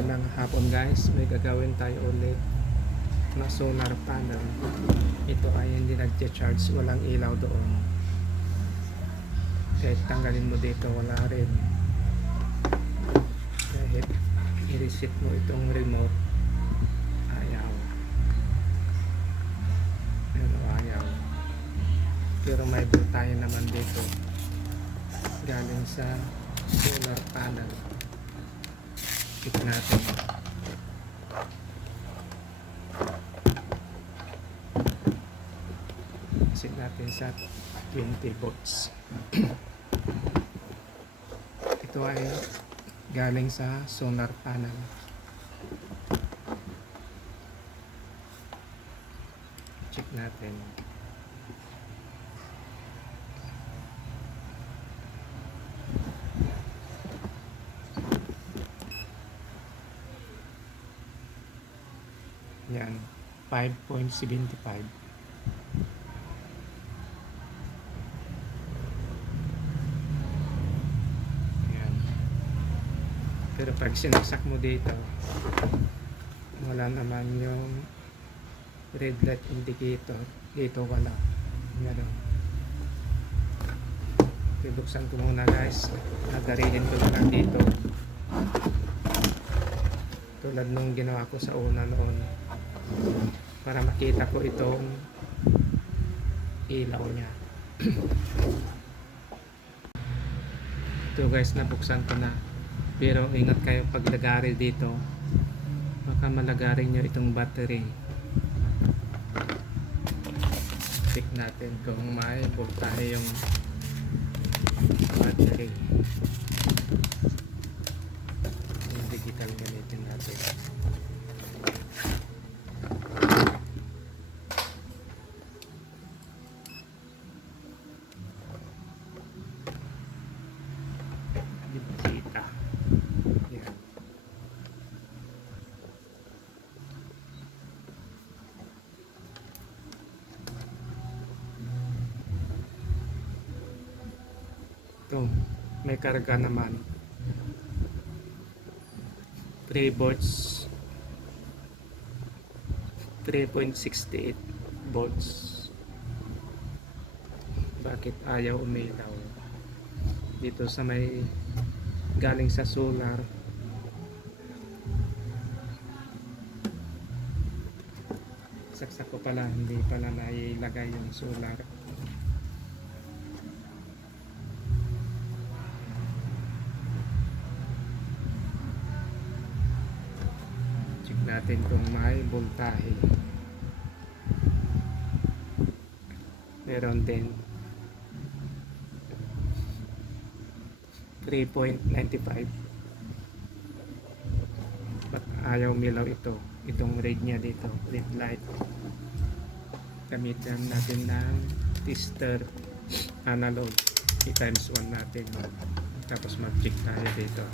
Magandang hapon guys, may gagawin tayo ulit na solar panel. Ito ay hindi nag-charge, walang ilaw doon. Kahit tanggalin mo dito, wala rin. Kahit i-reset mo itong remote, ayaw. Ano, ayaw. Pero may tayo naman dito galing sa solar panel. Check natin. Set natin sa 20 volts. Ito ay galing sa solar panel. Check natin. Yan. 5.75. Yan. Pero pag sinaksak mo dito, wala naman yung red light indicator. Dito wala. Meron. Bubuksan ko muna guys. Nagarilin ko lang dito. Tulad nung ginawa ko sa una noon para makita ko itong ilaw niya. Ito guys nabuksan ko na. Pero ingat kayo pag lagari dito. Baka malagari nyo itong battery. Check natin kung may voltahe yung battery yung digital gamitin natin Kita. Yan. Ito, may karga naman. 3 volts. 3.68 volts. Bakit ayaw umilaw? Dito sa may galing sa solar. Saksak ko pala hindi pala nailagay yung solar natin kung may voltahe. Meron din 3.95 Ba't ayaw milaw ito itong red niya dito red light. Gamitan natin ng tester analog. I times 1 natin. Tapos mag check tayo dito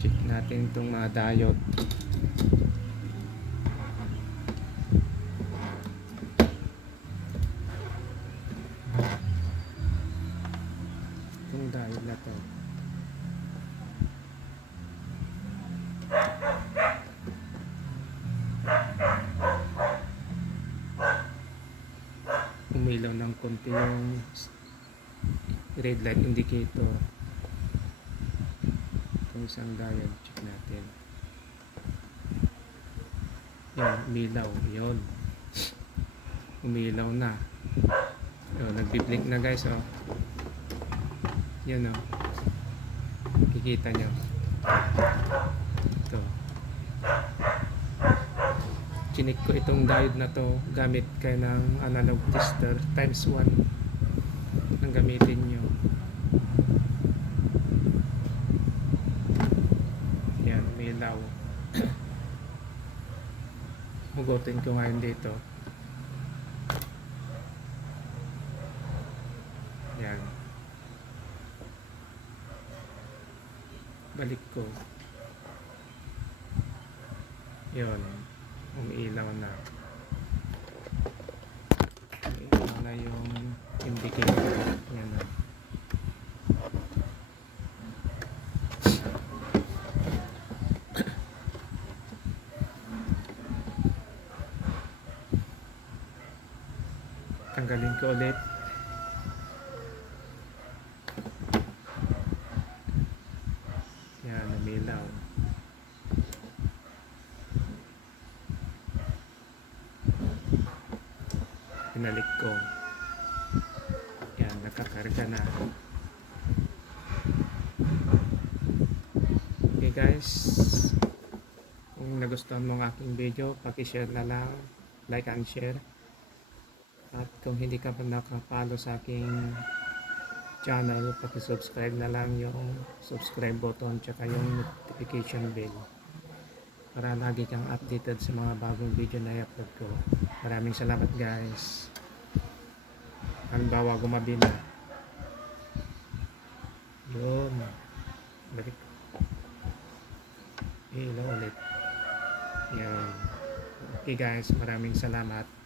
check natin itong mga diode itong diode na to. Umilaw ng konti yung red light indicator itong isang diode check natin. Yan umilaw yun. Umilaw na. Yun, nagbiblink na guys oh. Yun oh. Kikita nyo. Ito. Chinik ko itong diode na to gamit kayo ng analog tester times 1 ang gamitin nyo yan may ilaw hugutin ko ngayon dito. Yan. Balik ko. Yun. Umiilaw na. Umiilaw na yung indicator yan na ko ulit. Yan, namilaw. Pinalik ko. Yan, nakakarga na. Okay guys, kung nagustuhan mo ang aking video, paki-share na lang, like and share. At kung hindi ka pa nakapalo sa aking channel, paki-subscribe na lang yung subscribe button tsaka yung notification bell para lagi kang updated sa mga bagong video na i-upload ko. Maraming salamat guys. Halimbawa, gumabi na. Yun. Balik. Ilaw ulit. Yan. Okay guys, maraming salamat.